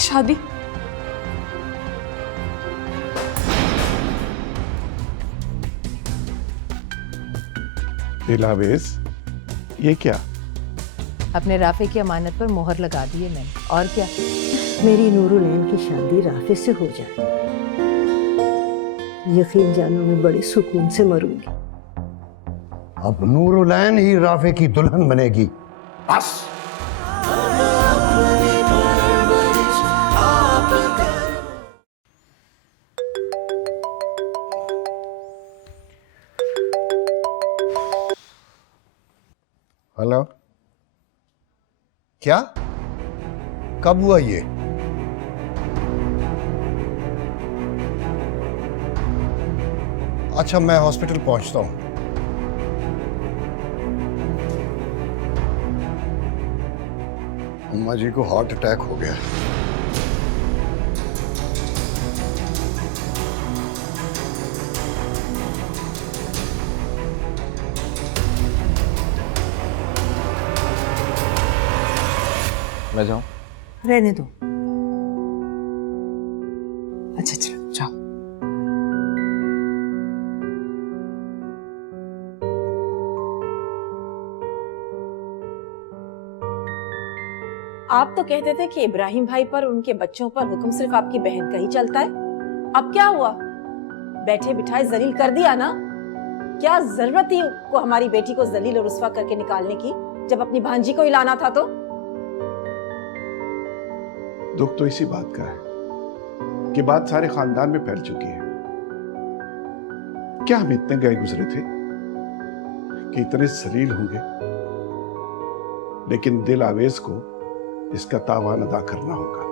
शादी। दिलावेज, ये क्या? अपने राफे की अमानत पर मोहर लगा दी है मैंने, और क्या। मेरी नूरुलैन की शादी राफे से हो जाए, यकीन जानो मैं बड़े सुकून से मरूंगी। अब नूरुलैन ही राफे की दुल्हन बनेगी, बस। हेलो, क्या? कब हुआ ये? अच्छा, मैं हॉस्पिटल पहुंचता हूं। अम्मा जी को हार्ट अटैक हो गया। मैं जाऊं? रहने दो। अच्छा चलो जाओ। आप तो कहते थे कि इब्राहिम भाई पर, उनके बच्चों पर हुक्म सिर्फ आपकी बहन का ही चलता है। अब क्या हुआ? बैठे बिठाए जलील कर दिया ना। क्या जरूरत थी को हमारी बेटी को जलील और रुस्वा करके निकालने की, जब अपनी भांजी को हिलाना था तो? दुख तो इसी बात का है कि बात सारे खानदान में फैल चुकी है। क्या हम इतने गए गुजरे थे कि इतने जलील होंगे? लेकिन दिल आवेज को इसका तावान अदा करना होगा।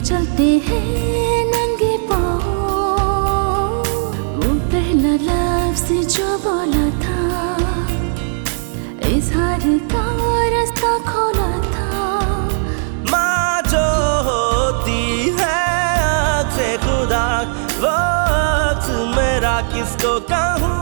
चलते हैं नंगे पाँव, वो पहला लफ्ज़ जो बोला था, इज़हार का रास्ता खोला था। माँ जो होती है आँख से खुदा, वो वक्त मेरा किसको कहूँ।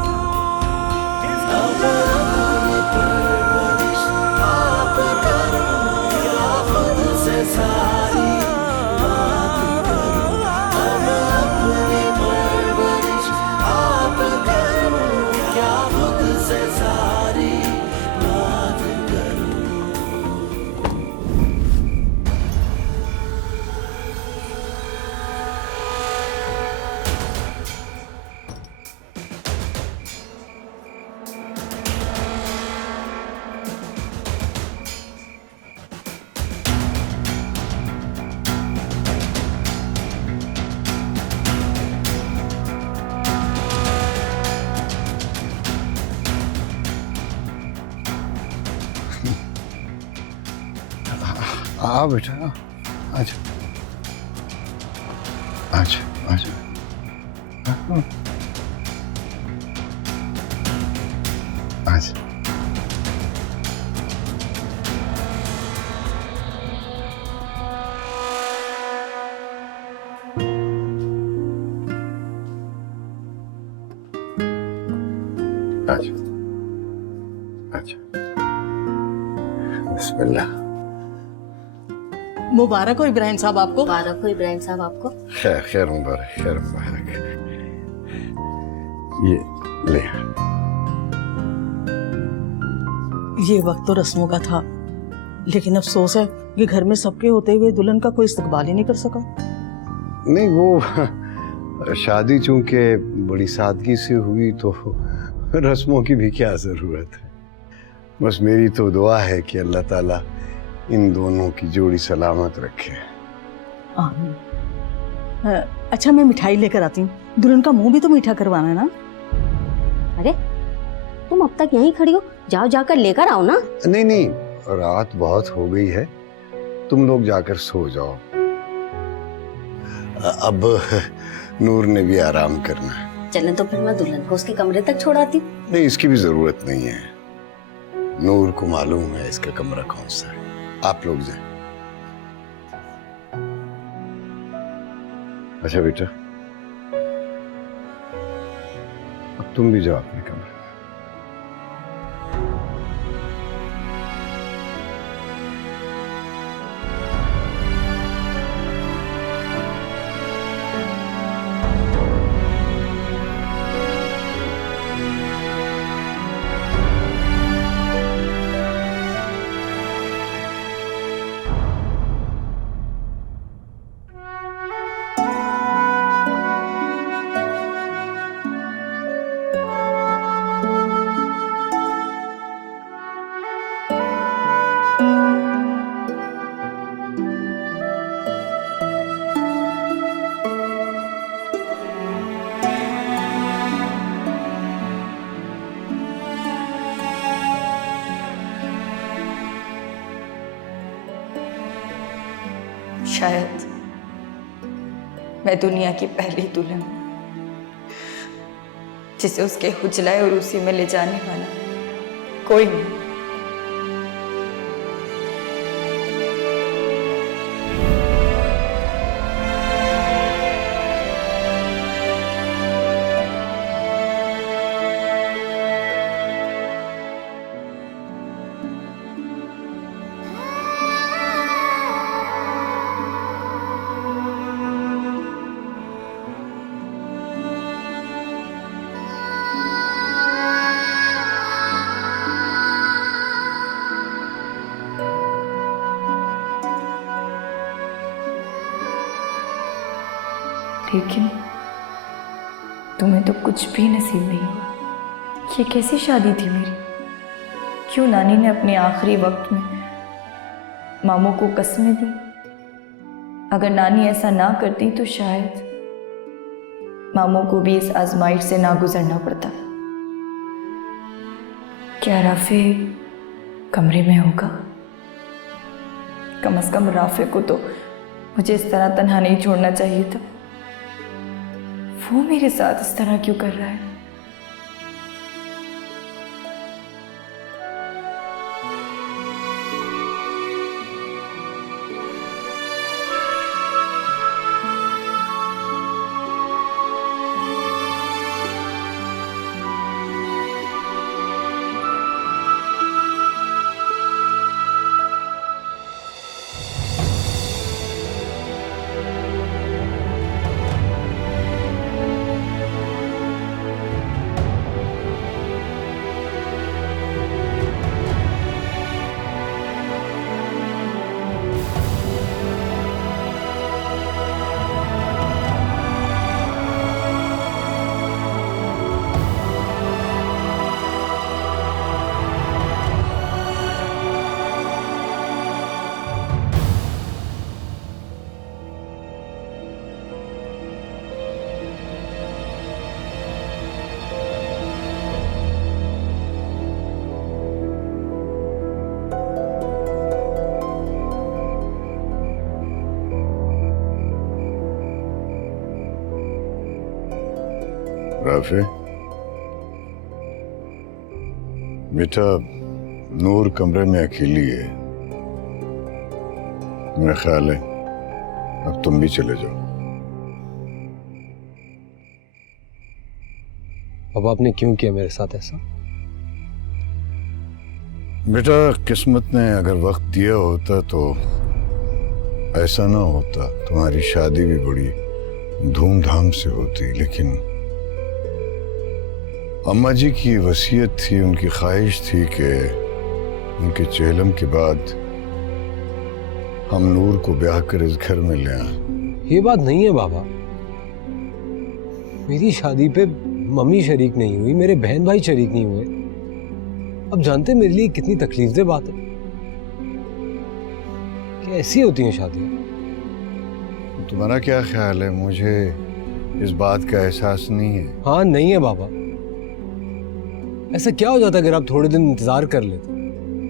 आ बेटा आजा आजा आजा। आजा। आजा आजा। बिस्मिल्लाह। मुबारक हो इब्राहिम साहब आपको। मुबारक हो इब्राहिम साहब आपको। खैर खैर मुबारक, खैर मुबारक। ये ले। ये वक्त तो रस्मों का था, लेकिन अफसोस है कि घर में सबके होते हुए दुल्हन का कोई इस्तकबाल ही नहीं कर सका। नहीं वो शादी चूंकि बड़ी सादगी से हुई तो रस्मों की भी क्या जरूरत है। बस मेरी तो दुआ है कि अल्लाह ताला इन दोनों की जोड़ी सलामत रखे। आमीन। अच्छा मैं मिठाई लेकर आती हूँ, दुल्हन का मुंह भी तो मीठा करवाना है ना। अरे तुम अब तक यहीं खड़ी हो, जाओ जाकर लेकर आओ ना। नहीं नहीं, रात बहुत हो गई है, तुम लोग जाकर सो जाओ। अब नूर ने भी आराम करना है। चलें तो फिर मैं दुल्हन को उसके कमरे तक छोड़ाती हूँ। नहीं, इसकी भी जरूरत नहीं है, नूर को मालूम है इसका कमरा कौन सा है। आप लोग जाएं। अच्छा बेटा, अब तुम भी जाओ अपने कमरे। शायद मैं दुनिया की पहली दुल्हन जिसे उसके हुजलाए और उसी में ले जाने वाला कोई नहीं। लेकिन तुम्हें तो कुछ भी नसीब नहीं हुआ। ये कैसी शादी थी मेरी? क्यों नानी ने अपने आखिरी वक्त में मामू को कसमें दी? अगर नानी ऐसा ना करती तो शायद मामू को भी इस आजमाइश से ना गुजरना पड़ता। क्या राफे कमरे में होगा? कम से कम राफे को तो मुझे इस तरह तन्हा नहीं छोड़ना चाहिए था। वो मेरे साथ इस तरह क्यों कर रहा है? राफे, बेटा नूर कमरे में अकेली है। मेरा ख्याल है अब तुम भी चले जाओ। अब आपने क्यों किया मेरे साथ ऐसा? बेटा किस्मत ने अगर वक्त दिया होता तो ऐसा ना होता, तुम्हारी शादी भी बड़ी धूमधाम से होती। लेकिन अम्मा जी की वसीयत थी, उनकी ख्वाहिश थी कि उनके चेहलम के बाद हम नूर को ब्याह कर इस घर में ले आए। ये बात नहीं है बाबा, मेरी शादी पे मम्मी शरीक नहीं हुई, मेरे बहन भाई शरीक नहीं हुए। अब जानते मेरे लिए कितनी तकलीफदेह बात है कि ऐसी होती हैं शादियां। तुम्हारा क्या ख्याल है? मुझे इस बात का एहसास नहीं है। हाँ नहीं है बाबा। ऐसा क्या हो जाता अगर आप थोड़े दिन इंतजार कर लेते,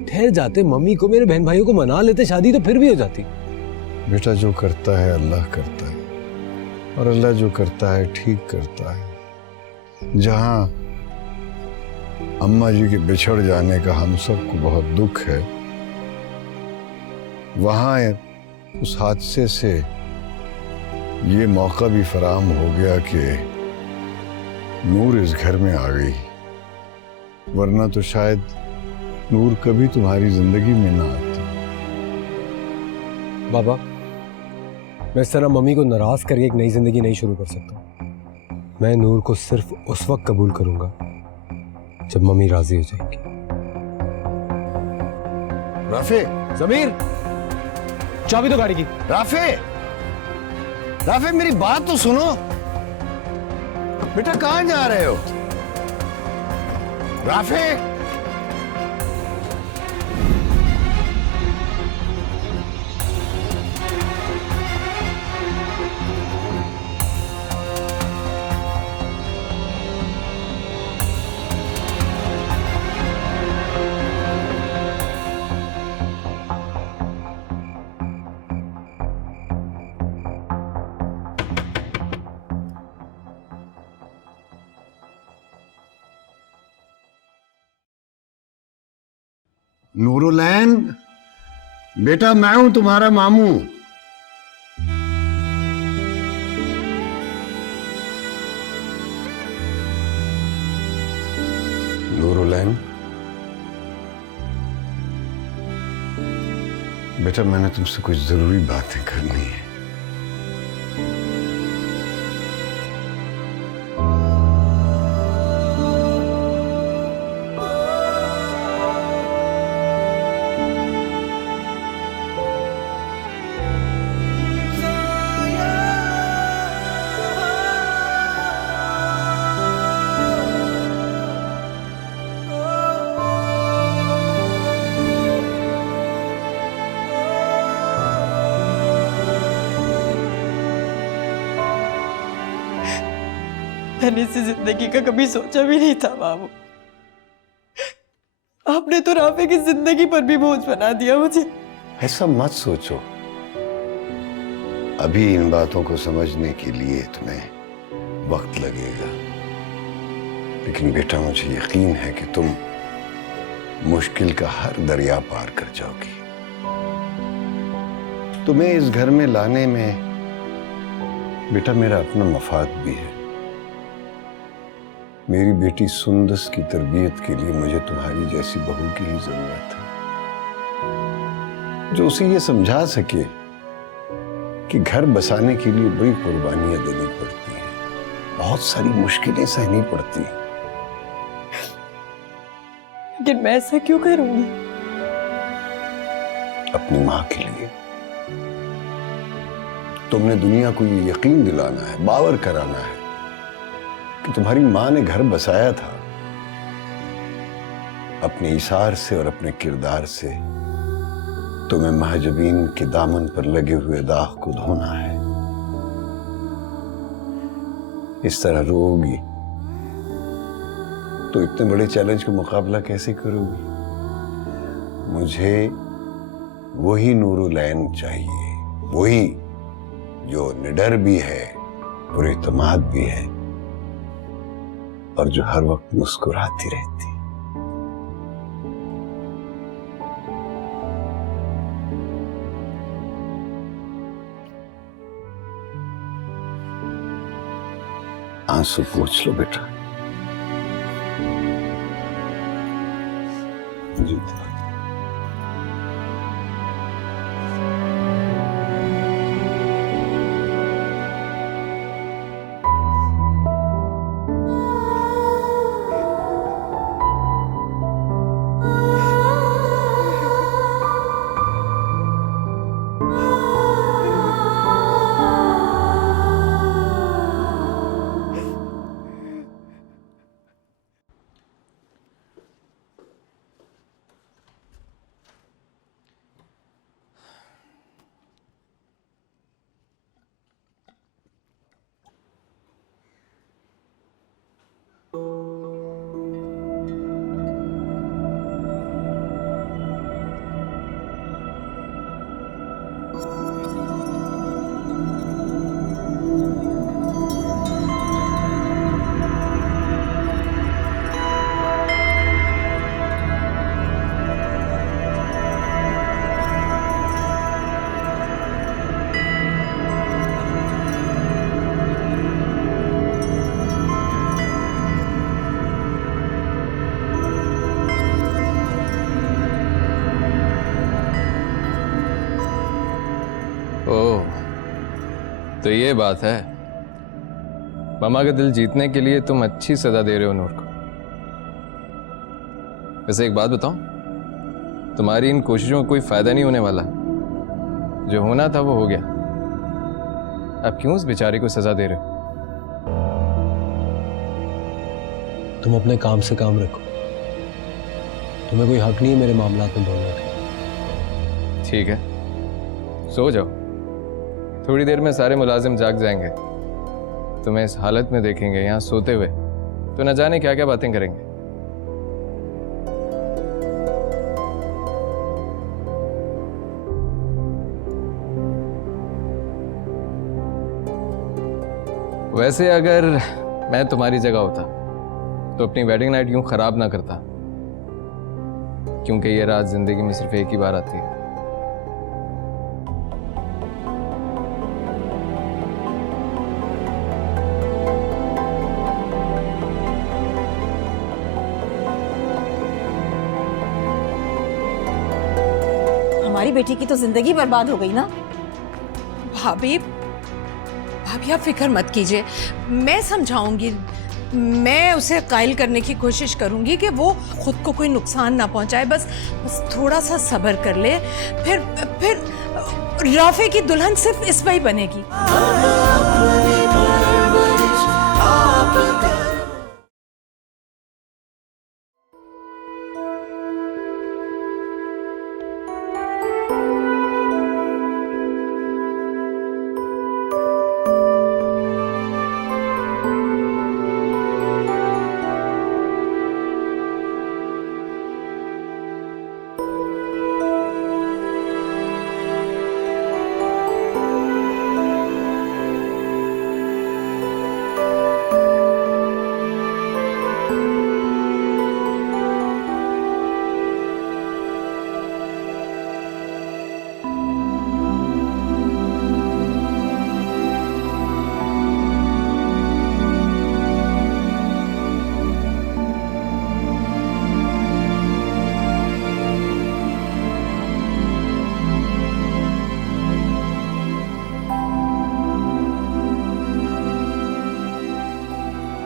ठहर जाते, मम्मी को मेरे बहन भाइयों को मना लेते, शादी तो फिर भी हो जाती। बेटा जो करता है अल्लाह करता है, और अल्लाह जो करता है ठीक करता है। जहां अम्मा जी के बिछड़ जाने का हम सबको बहुत दुख है, वहां उस हादसे से ये मौका भी फराहम हो गया कि नूर इस घर में आ गई, वरना तो शायद नूर कभी तुम्हारी जिंदगी में ना आती। बाबा मैं इस तरह मम्मी को नाराज करके एक नई जिंदगी नहीं शुरू कर सकता। मैं नूर को सिर्फ उस वक्त कबूल करूंगा जब मम्मी राजी हो जाएंगी। राफे, जमीर चाबी दो गाड़ी की। राफे, राफे मेरी बात तो सुनो। बेटा कहां जा रहे हो? राफे, नूरुलैन, बेटा मैं हूं तुम्हारा मामू। नूरुलैन, बेटा मैंने तुमसे कुछ जरूरी बातें करनी है। मैंने इसी जिंदगी का कभी सोचा भी नहीं था बाबू। आपने तो राफे की जिंदगी पर भी बोझ बना दिया मुझे। ऐसा मत सोचो, अभी इन बातों को समझने के लिए तुम्हें वक्त लगेगा। लेकिन बेटा मुझे यकीन है कि तुम मुश्किल का हर दरिया पार कर जाओगी। तुम्हें इस घर में लाने में बेटा मेरा अपना मफाद भी है। मेरी बेटी सुंदस की तरबियत के लिए मुझे तुम्हारी जैसी बहू की ही जरूरत है, जो उसे ये समझा सके कि घर बसाने के लिए बड़ी कुर्बानियां देनी पड़ती हैं, बहुत सारी मुश्किलें सहनी पड़ती हैं। लेकिन मैं ऐसा क्यों करूंगी? अपनी माँ के लिए। तुमने दुनिया को ये यकीन दिलाना है, बावर कराना है कि तुम्हारी माँ ने घर बसाया था। अपने इशार से और अपने किरदार से तुम्हें महजबीन के दामन पर लगे हुए दाग को धोना है। इस तरह रोगी तो इतने बड़े चैलेंज का मुकाबला कैसे करोगी? मुझे वही नूरुलैन चाहिए, वही जो निडर भी है, पुरएतमाद भी है, और जो हर वक्त मुस्कुराती रहती। आंसू पोंछ लो बेटा। जीत लो। ओह, तो ये बात है। मामा का दिल जीतने के लिए तुम अच्छी सजा दे रहे हो नूर को। वैसे एक बात बताऊं, तुम्हारी इन कोशिशों का कोई फायदा नहीं होने वाला। जो होना था वो हो गया। अब क्यों उस बेचारे को सजा दे रहे हो? तुम अपने काम से काम रखो। तुम्हें कोई हक नहीं है मेरे मामलात में बोलने का। ठीक है, सो जाओ। थोड़ी देर में सारे मुलाजिम जाग जाएंगे। तुम्हें इस हालत में देखेंगे यहाँ सोते हुए तो न जाने क्या क्या बातें करेंगे। वैसे अगर मैं तुम्हारी जगह होता तो अपनी वेडिंग नाइट यूं खराब ना करता, क्योंकि ये रात जिंदगी में सिर्फ एक ही बार आती है। हमारी बेटी की तो जिंदगी बर्बाद हो गई ना। भाभी, भाभी आप फिक्र मत कीजिए, मैं समझाऊंगी। मैं उसे कायल करने की कोशिश करूंगी कि वो खुद को कोई नुकसान ना पहुंचाए। बस थोड़ा सा सब्र कर ले, फिर राफे की दुल्हन सिर्फ इस पर ही बनेगी।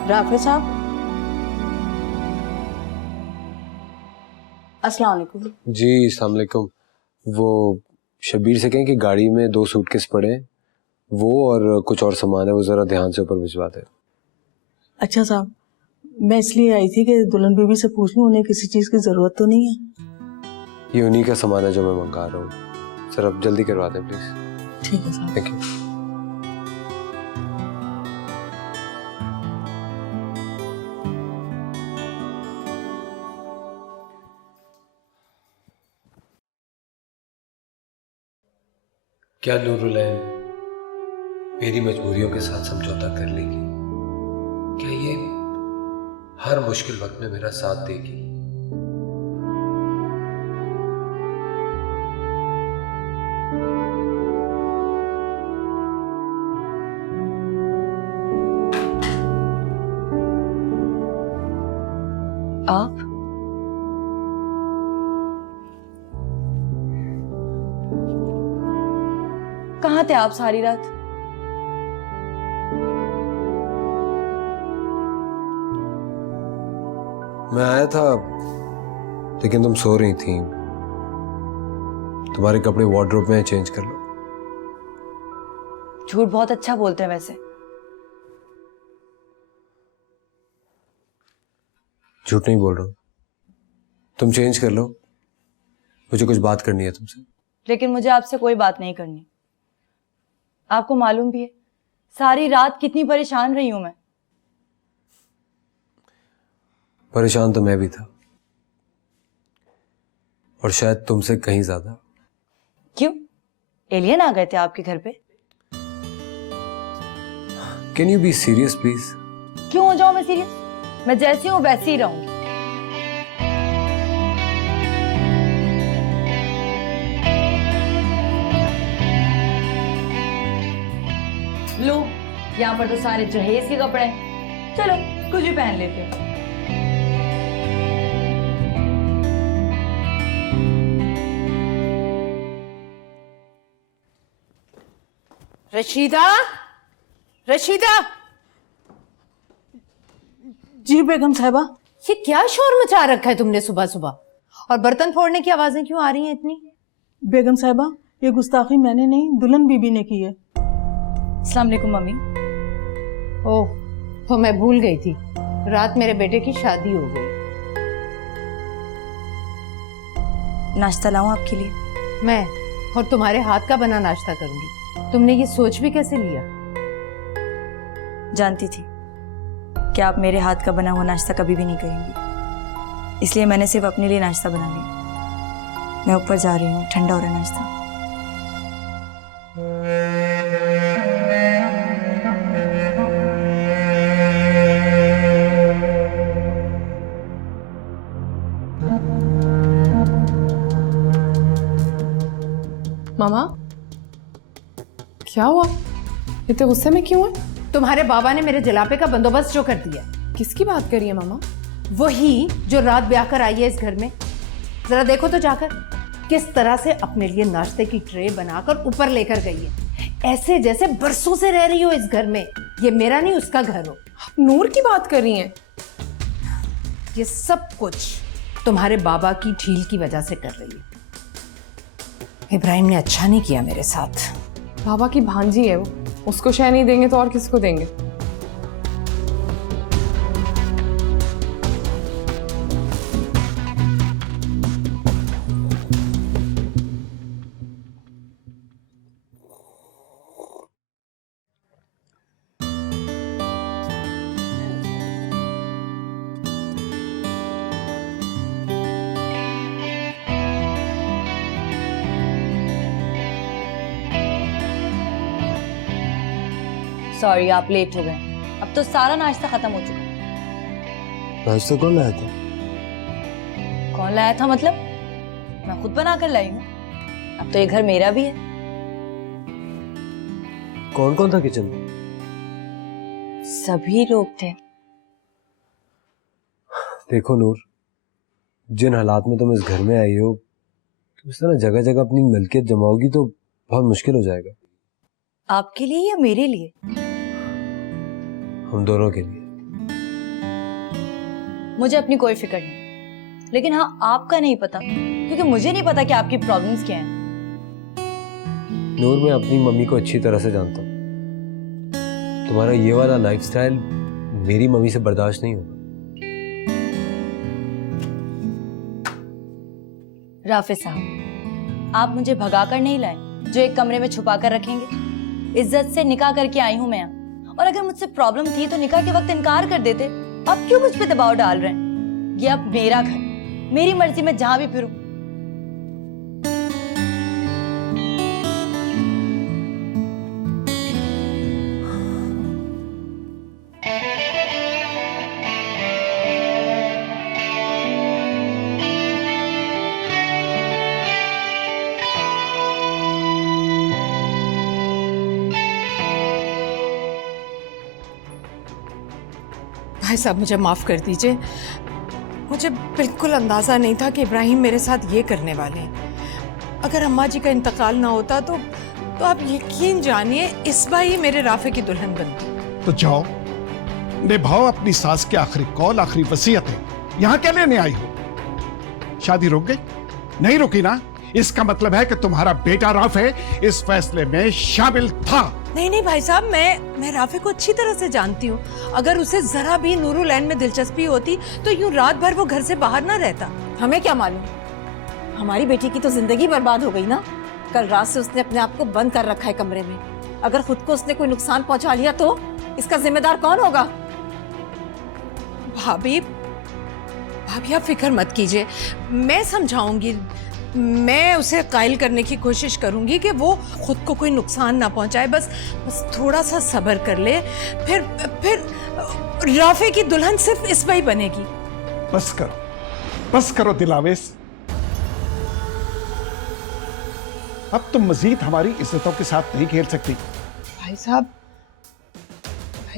राफे साहब, अस्सलाम वालेकुम। जी अस्सलाम वालेकुम। वो शब्बीर से कहें कि गाड़ी में 2 सूटकेस पड़े हैं, वो और कुछ और सामान है, वो जरा ध्यान से ऊपर भिजवा दे। अच्छा साहब, मैं इसलिए आई थी कि दुल्हन बीबी से पूछ लूं उन्हें किसी चीज की जरूरत तो नहीं है। ये उन्हीं का सामान है जो मैं मंगा रहा हूँ। सर अब जल्दी करवा दें प्लीज। ठीक है साहब। Thank you. क्या नूरुलैन मेरी मजबूरियों के साथ समझौता कर लेगी? क्या ये हर मुश्किल वक्त में मेरा साथ देगी। आप कहाँ थे आप सारी रात? मैं आया था लेकिन तुम सो रही थी। तुम्हारे कपड़े वार्डरोब में चेंज कर लो। झूठ बहुत अच्छा बोलते हैं वैसे। झूठ नहीं बोल रहा हूं। तुम चेंज कर लो, मुझे कुछ बात करनी है तुमसे। लेकिन मुझे आपसे कोई बात नहीं करनी। आपको मालूम भी है सारी रात कितनी परेशान रही हूं मैं। परेशान तो मैं भी था, और शायद तुमसे कहीं ज्यादा। क्यों? एलियन आ गए थे आपके घर पे? Can you be serious please? क्यों हो जाऊं मैं सीरियस? मैं जैसी हूं वैसी ही रहूंगी। लो, यहाँ पर तो सारे जहेज के कपड़े हैं। चलो कुछ भी पहन लेते हो। रशीदा, रशीदा, जी बेगम साहिबा। ये क्या शोर मचा रखा है तुमने सुबह सुबह? और बर्तन फोड़ने की आवाजें क्यों आ रही हैं इतनी? बेगम साहिबा, ये गुस्ताखी मैंने नहीं, दुल्हन बीबी ने की है। अस्सलाम वालेकुम मम्मी। ओह, तो मैं भूल गई थी, रात मेरे बेटे की शादी हो गई। नाश्ता लाऊं आपके लिए? मैं और तुम्हारे हाथ का बना नाश्ता करूंगी। तुमने ये सोच भी कैसे लिया? जानती थी कि आप मेरे हाथ का बना हुआ नाश्ता कभी भी नहीं करेंगी, इसलिए मैंने सिर्फ अपने लिए नाश्ता बना लिया। मैं ऊपर जा रही हूँ, ठंडा हो रहा है नाश्ता। मामा, क्या हुआ? इतने गुस्से में क्यों है? तुम्हारे बाबा ने मेरे जलापे का बंदोबस्त जो कर दिया। किसकी बात कर रही है मामा? वही जो रात ब्याह कर आई है इस घर में। जरा देखो तो जाकर किस तरह से अपने लिए नाश्ते की ट्रे बनाकर ऊपर लेकर गई है, ऐसे जैसे बरसों से रह रही हो इस घर में। ये मेरा नहीं उसका घर हो। नूर की बात कर रही हैं? ये सब कुछ तुम्हारे बाबा की ढील की वजह से कर रही है। इब्राहिम ने अच्छा नहीं किया मेरे साथ। बाबा की भांजी है वो, उसको शय नहीं देंगे तो और किसको देंगे? सॉरी, आप लेट हो गए। अब तो सारा नाश्ता खत्म हो चुका। नाश्ता कौन लाया था? कौन लाया था मतलब? मैं खुद बना कर लाई हूँ। अब तो ये घर मेरा भी है। कौन कौन था किचन में? सभी लोग थे। देखो नूर, जिन हालात में तुम इस घर में आई हो, तुम इस तरह जगह जगह अपनी मिल्कियत जमाओगी तो बहुत मुश्किल हो जाएगा। आपके लिए या मेरे लिए? हम दोनों के लिए। मुझे अपनी कोई फिक्र नहीं, लेकिन हाँ आपका नहीं पता, क्योंकि मुझे नहीं पता कि आपकी प्रॉब्लम्स क्या हैं। नूर, मैं अपनी मम्मी को अच्छी तरह से जानता हूँ। तुम्हारा ये वाला लाइफस्टाइल मेरी मम्मी से बर्दाश्त नहीं होगा। राफे साहब, आप मुझे भगा कर नहीं लाए जो एक कमरे में छुपा कर रखेंगे। इज्जत से निकाह करके आई हूं मैं यहाँ, और अगर मुझसे प्रॉब्लम थी तो निकाह के वक्त इनकार कर देते। अब क्यों मुझ पे दबाव डाल रहे हैं? ये अब मेरा घर, मेरी मर्जी में जहां भी फिरूं। भाई साहब मुझे माफ़ कर दीजिए, मुझे बिल्कुल अंदाज़ा नहीं था कि इब्राहिम मेरे साथ ये करने वाले हैं। अगर अम्मा जी का इंतकाल ना होता तो आप यकीन जानिए इसबा ही मेरे राफे की दुल्हन बनती। तो जाओ, निभाओ अपनी सास की आखिरी कौल, आखिरी वसीयतें। यहाँ क्या लेने आई हो? शादी रुक गई? नहीं रुकी ना? इसका मतलब है कि तुम्हारा बेटा राफे इस फैसले में शामिल था। नहीं नहीं भाई साहब, मैं राफे को अच्छी तरह से जानती हूँ। अगर उसे जरा भी नूरुलैन में दिलचस्पी होती तो यूं रात भर वो घर से बाहर ना रहता। हमें क्या मालूम, हमारी बेटी की तो जिंदगी बर्बाद हो गई ना। कल रात से उसने अपने आप को बंद कर रखा है कमरे में। अगर खुद को उसने कोई नुकसान पहुंचा लिया तो इसका जिम्मेदार कौन होगा? भाभी आप फिक्र मत कीजिए, मैं समझाऊंगी। मैं उसे कायल करने की कोशिश करूंगी कि वो खुद को कोई नुकसान ना पहुंचाए। बस थोड़ा सा सब्र कर ले, फिर राफे की दुल्हन सिर्फ इसबा ही बनेगी। बस करो दिलावेश। अब तुम मजीद हमारी इज्जतों के साथ नहीं खेल सकती। भाई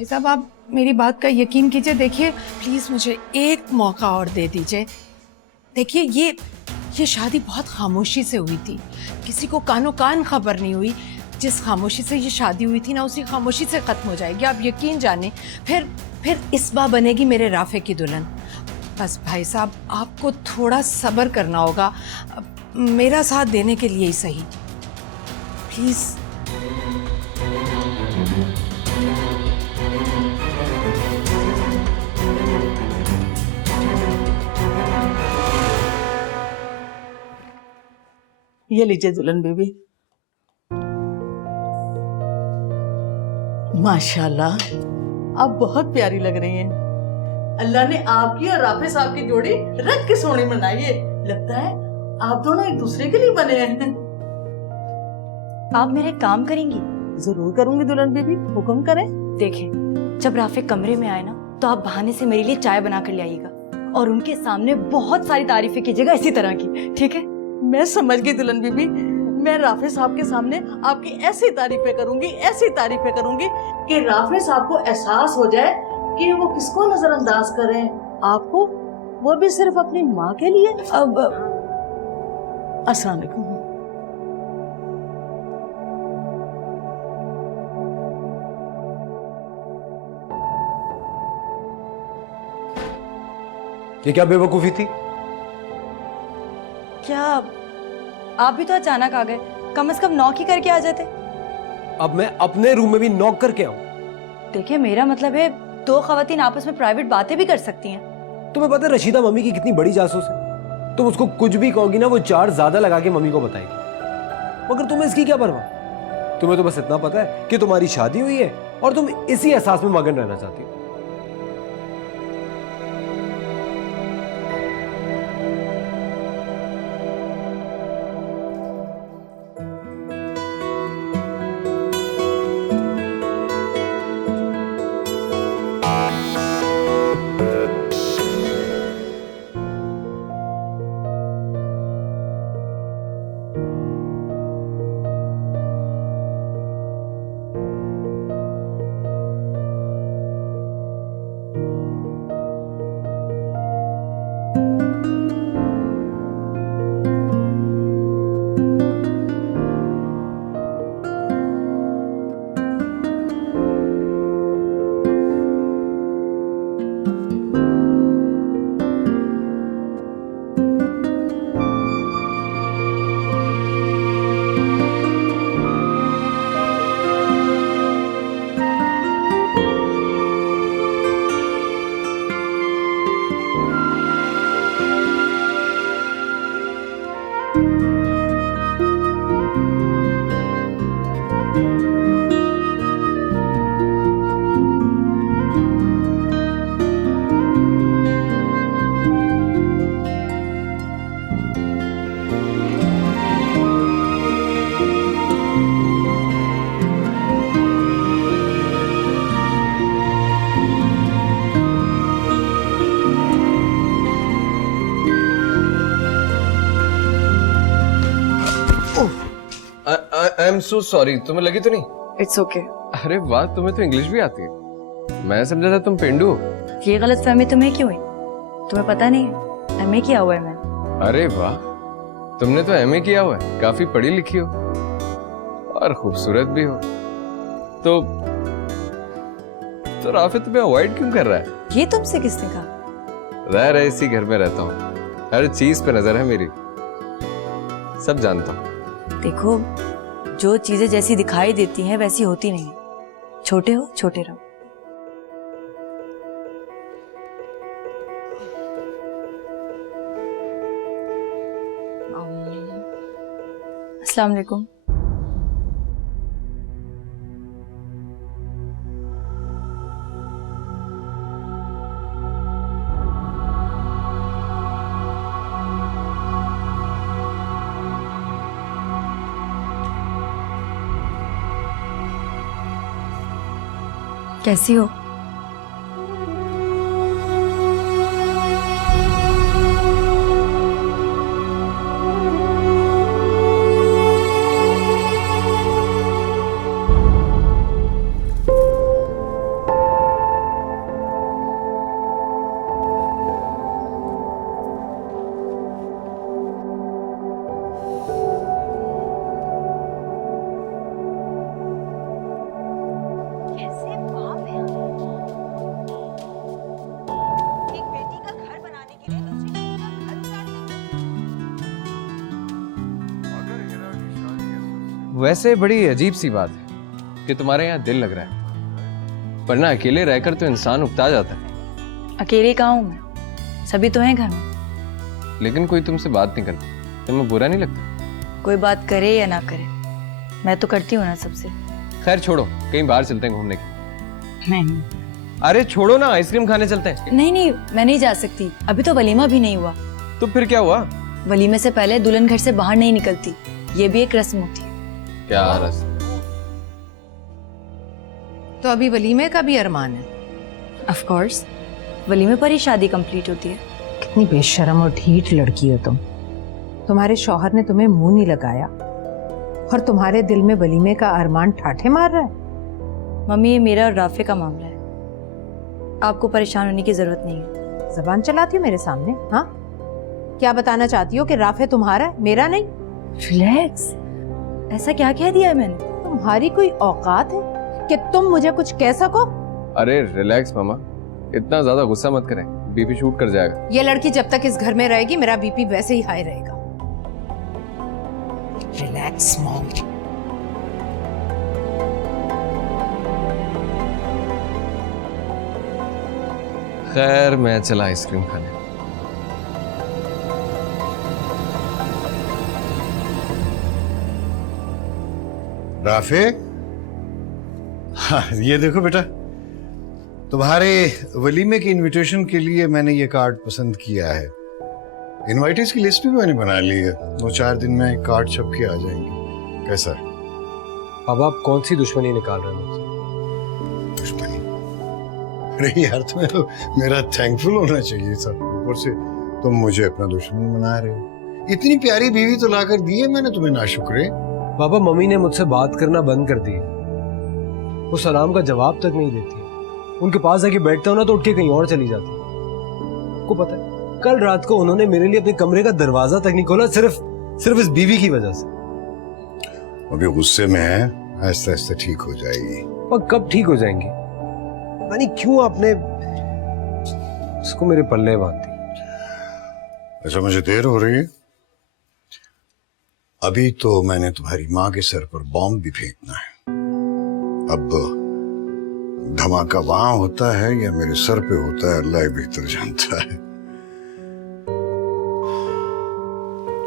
साहब आप मेरी बात का यकीन कीजिए। देखिए प्लीज मुझे एक मौका और दे दीजिए। देखिए ये शादी बहुत खामोशी से हुई थी, किसी को कानो कान खबर नहीं हुई। जिस खामोशी से ये शादी हुई थी ना, उसी खामोशी से खत्म हो जाएगी, आप यकीन जाने। फिर इसबा बनेगी मेरे राफे की दुल्हन। बस भाई साहब आपको थोड़ा सब्र करना होगा, मेरा साथ देने के लिए ही सही, प्लीज। ये लीजिए दुल्हन बीबी। माशाल्लाह, आप बहुत प्यारी लग रही हैं। अल्लाह ने आपकी और राफे साहब की जोड़ी रख के सोनी बनाई है। लगता है आप दोनों एक दूसरे के लिए बने हैं। आप मेरे काम करेंगी? जरूर करूंगी दुल्हन बीबी, हुक्म करें। देखें, जब राफे कमरे में आए ना तो आप बहाने से मेरे लिए चाय बना कर ले आइएगा और उनके सामने बहुत सारी तारीफें कीजिएगा इसी तरह की, ठीक है? मैं समझ गई दुल्हन बीबी। मैं राफे साहब के सामने आपकी ऐसी तारीफें करूंगी कि राफे साहब को एहसास हो जाए कि वो किसको नजरअंदाज करें, आपको, वो भी सिर्फ अपनी माँ के लिए। अब अस्सलाम वालेकुम। ये क्या बेवकूफी थी? क्या आप भी तो अचानक आ गए? कम से कम नॉक ही करके आ जाते। अब मैं अपने रूम में भी नॉक करके आऊं? देखिए मेरा मतलब है, दो खवातीन आपस में प्राइवेट बातें भी कर सकती हैं। तुम्हें पता है रशीदा मम्मी की कितनी बड़ी जासूस है? तुम उसको कुछ भी कहोगी ना, वो 4 ज्यादा लगा के मम्मी को बताएगी। मगर तुम्हें इसकी क्या परवाह? तुम्हें तो बस इतना पता है कि तुम्हारी शादी हुई है और तुम इसी एहसास में मगन रहना चाहती हो। आई एम सो सॉरी, तुम्हें लगी तो नहीं? It's okay. अरे वाह, तुम्हें तो इंग्लिश भी आती है। मैं समझा था तुम पेंडू हो। ये गलतफहमी तुम्हें क्यों हुई? तुम्हें पता नहीं है एमए किया हुआ है मैंने। अरे वाह, तुमने तो एमए किया हुआ है, काफी पढ़ी लिखी हो और खूबसूरत भी हो। तो राफे तुम्हें अवॉइड क्यों कर रहा है? ये तुमसे किसने कहा? रह रहे इसी घर में रहता हूँ, हर चीज पे नजर है मेरी, सब जानता हूँ। देखो, जो चीजें जैसी दिखाई देती हैं वैसी होती नहीं। छोटे हो, छोटे रहो। अस्सलाम वालेकुम। कैसी हो? वैसे बड़ी अजीब सी बात है कि तुम्हारे यहाँ दिल लग रहा है, वरना अकेले रहकर तो इंसान उकता जाता है। अकेले कहाँ हूँ मैं? सभी तो हैं घर में। लेकिन कोई तुमसे बात नहीं करता, तुम्हें बुरा नहीं लगता? कोई बात करे या ना करे, मैं तो करती हूँ ना सबसे। खैर छोड़ो, कहीं बाहर चलते हैं घूमने के। नहीं। अरे छोड़ो ना, आइसक्रीम खाने चलते हैं। नहीं नहीं, मैं नहीं जा सकती, अभी तो वलीमा भी नहीं हुआ। तो फिर क्या हुआ? वलीमे से पहले दुल्हन घर से बाहर नहीं निकलती, ये भी एक रस्म होती है। क्या रस्म? तो अभी वलीमे का भी अरमान है? ऑफ कोर्स, वलीमे पर ही शादी कंप्लीट होती है। कितनी बेशर्म और ढीठ लड़की हो तुम। तुम्हारे शौहर ने तुम्हें मुंह नहीं लगाया और तुम्हारे दिल में वलीमे का अरमान ठाठे मार रहा है। मम्मी, ये मेरा और राफे का मामला है, आपको परेशान होने की जरूरत नहीं है। जबान चलाती हो मेरे सामने? हाँ, क्या बताना चाहती हो कि राफे तुम्हारा है, मेरा नहीं? रिलैक्स, ऐसा क्या कह दिया है मैंने? तुम्हारी कोई औकात है कि तुम मुझे कुछ कह सको? अरे रिलैक्स मामा, इतना ज्यादा गुस्सा मत करें, बीपी शूट कर जाएगा। ये लड़की जब तक इस घर में रहेगी मेरा बीपी वैसे ही हाई रहेगा। Relax mom. खैर मैं चला आइसक्रीम खाने। राफे, हाँ ये देखो बेटा, तुम्हारे वलीमे की इनविटेशन के लिए मैंने ये कार्ड पसंद किया है। इनवाइटीज की लिस्ट भी मैंने बना ली है, 2-4 दिन में कार्ड छप के आ जाएंगे। कैसा है? अब आप कौन सी दुश्मनी निकाल रहे हैं मुझसे? दुश्मनी? अरे यार, तुम्हें तो मेरा थैंकफुल होना चाहिए सब। ऊपर से तुम मुझे अपना दुश्मन बना रहे हो। इतनी प्यारी बीवी तो लाकर दी है मैंने तुम्हें, नाशुक्रे। पापा, मम्मी ने मुझसे बात करना बंद कर दी है, वो सलाम का जवाब तक नहीं देती है। उनके पास आके बैठता हूं ना तो उठ के कहीं और चली जाती है। आपको पता है, कल रात को उन्होंने मेरे लिए अपने कमरे का दरवाजा तक नहीं खोला, सिर्फ इस बीवी की वजह से। अभी गुस्से में है, आहिस्ते आहिस्ते ठीक हो जाएगी। और कब ठीक हो जाएंगी? पता नहीं क्यों आपने इसको मेरे पल्ले बांध दी। अच्छा, मुझे देर हो रही है, अभी तो मैंने तुम्हारी माँ के सर पर बॉम्ब भी फेंकना है। अब धमाका वहां होता है या मेरे सर पे होता है, अल्लाह ही बेहतर जानता है।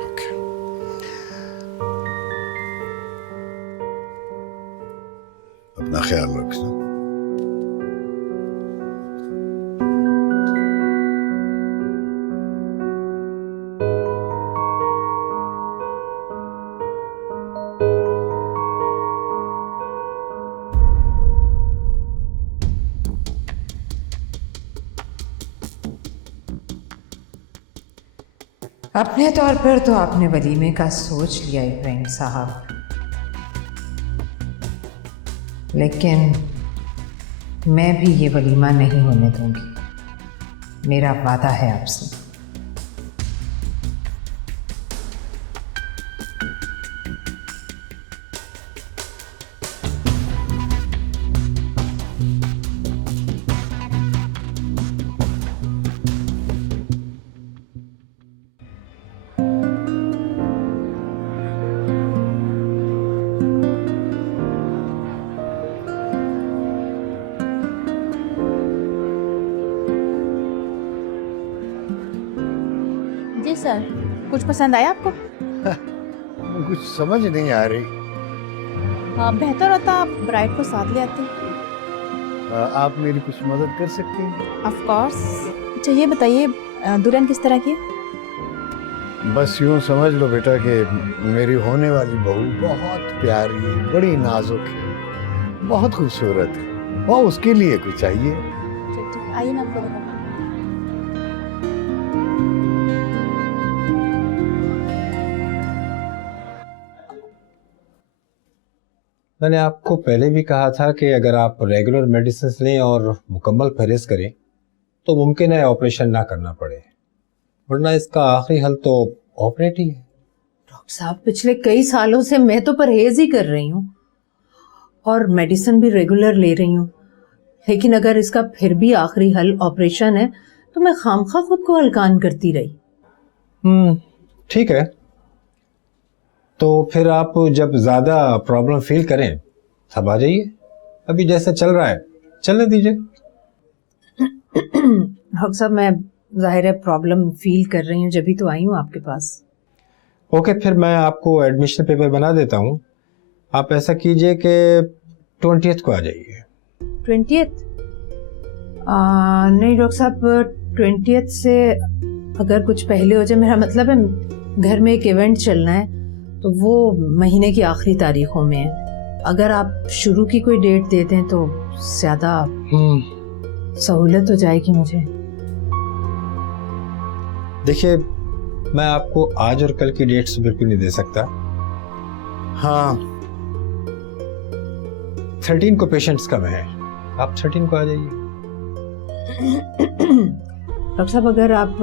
Okay. अपना ख्याल रखना। अपने तौर पर तो आपने वलीमे का सोच लिया इब्राहिम साहब, लेकिन मैं भी ये वलीमा नहीं होने दूंगी। मेरा वादा है आपसे। जी सर, कुछ पसंद आया आपको? कुछ समझ नहीं आ रही। बेहतर होता आप ब्राइड को साथ ले आते। आप मेरी कुछ मदद कर सकती हैं? Of course. अच्छा ये बताइए, दुल्हन किस तरह की है? बस यूं समझ लो बेटा कि मेरी होने वाली बहू बहुत प्यारी, बड़ी नाजुक है, बहुत खूबसूरत है, और उसके लिए कुछ चाहिए। ठीक, आइए ना आपको बताऊं। मैंने आपको पहले भी कहा था कि अगर आप रेगुलर मेडिसिन लें और मुकम्मल परहेज करें तो मुमकिन है ऑपरेशन ना करना पड़े, वरना इसका आखिरी हल तो ऑपरेट ही है। डॉक्टर साहब, पिछले कई सालों से मैं तो परहेज ही कर रही हूँ और मेडिसिन भी रेगुलर ले रही हूँ, लेकिन अगर इसका फिर भी आखिरी हल ऑपरेशन है तो मैं खामखा खुद को हलकान करती रही। ठीक है, तो फिर आप जब ज़्यादा प्रॉब्लम फील करें तब आ जाइए। अभी जैसा चल रहा है चलने दीजिए। डॉक्टर साहब, मैं जाहिर है प्रॉब्लम फील कर रही हूँ, जब तो आई हूँ आपके पास। ओके, फिर मैं आपको एडमिशन पेपर बना देता हूँ। आप ऐसा कीजिए कि 20th को आ जाइए। 20th? नहीं डॉक्टर साहब, 20th से अगर कुछ पहले हो जाए, मेरा मतलब है घर में एक इवेंट चलना है तो वो महीने की आखिरी तारीखों में है। अगर आप शुरू की कोई डेट दे दें तो ज्यादा सहूलत हो जाएगी मुझे। देखिए, मैं आपको आज और कल की डेट्स बिल्कुल नहीं दे सकता। हाँ, 13 को पेशेंट्स कम है, आप 13 को आ जाइए। डॉक्टर साहब, अगर आप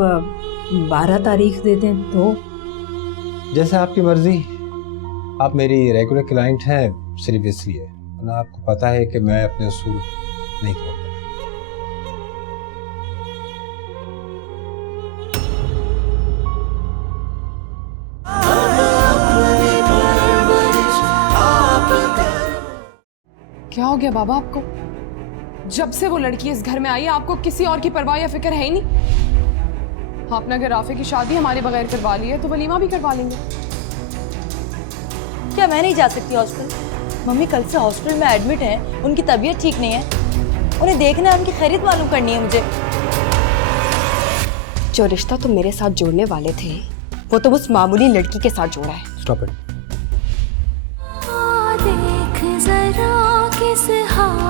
12 तारीख दे दें तो? जैसे आपकी मर्जी। आप मेरी रेगुलर क्लाइंट हैं सिर्फ इसलिए, वरना आपको पता है कि मैं अपने उसूल नहीं तोड़ता। क्या हो गया बाबा आपको? जब से वो लड़की इस घर में आई है आपको किसी और की परवाह या फिक्र है ही नहीं। आपने अगर राफे की शादी हमारे बगैर करवा ली है तो वलीमा भी करवा लेंगे। क्या मैं नहीं जा सकती हॉस्पिटल? मम्मी कल से हॉस्पिटल में एडमिट हैं, उनकी तबीयत ठीक नहीं है, उन्हें देखना है, उनकी खैरियत मालूम करनी है मुझे। जो रिश्ता तुम मेरे साथ जोड़ने वाले थे वो तो उस मामूली लड़की के साथ जोड़ा है। Stop it. देख जरा किस हाल